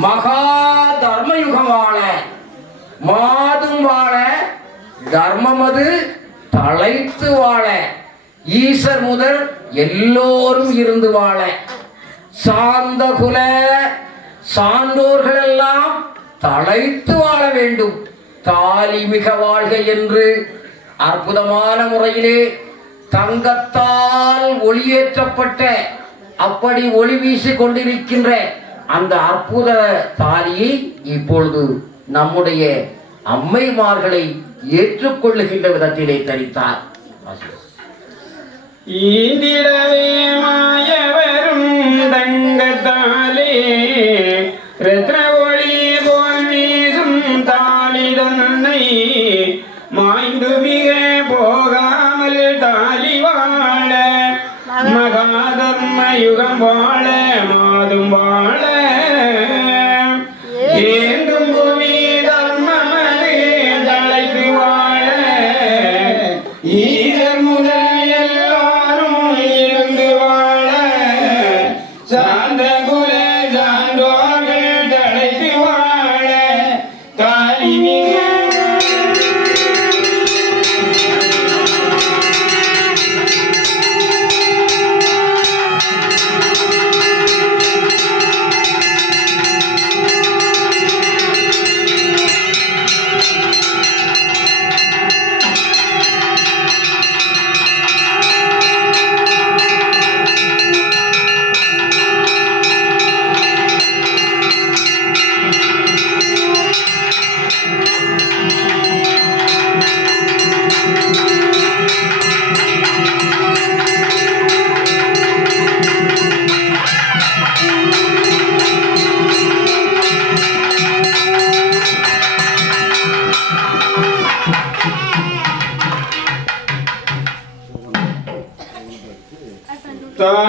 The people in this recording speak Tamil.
மகா தர்மயுகம் வாழ, மாதும் வாழ, தர்மமது தழைத்து வாழ, ஈசர் முதல் எல்லோரும் இருந்து வாழ, சார்ந்த குல சான்றோர்கள் எல்லாம் தழைத்து வாழ வேண்டும், தாலி மிக வாழ்க என்று அற்புதமான முறையிலே தங்கத்தால் ஒளியேற்றப்பட்ட, அப்படி ஒளி வீசி கொண்டிருக்கின்ற அந்த அற்புத தாலியை இப்பொழுது நம்முடைய அம்மைமார்களை ஏற்றுக்கொள்ளுகின்ற விதத்திலே தரித்தார். ஈந்திடவே மாயவரும் தங்கத்தாலே ரத்ன ஒளி போல் வீசும் தாலி தன்னை மாய்ந்து மிக போகாமல் தாலி வாழ, மகாதர்ம யுகம் வாழ, மாதும் வாழ, ஏந்தும் புவி தர்மமது தழைத்து வாழ, ஈரர் முதல் எல்லாரும் இருந்து வாழ, சார்ந்த குல சான்றோர்கள் தழைத்து வாழ, தாலி தாலி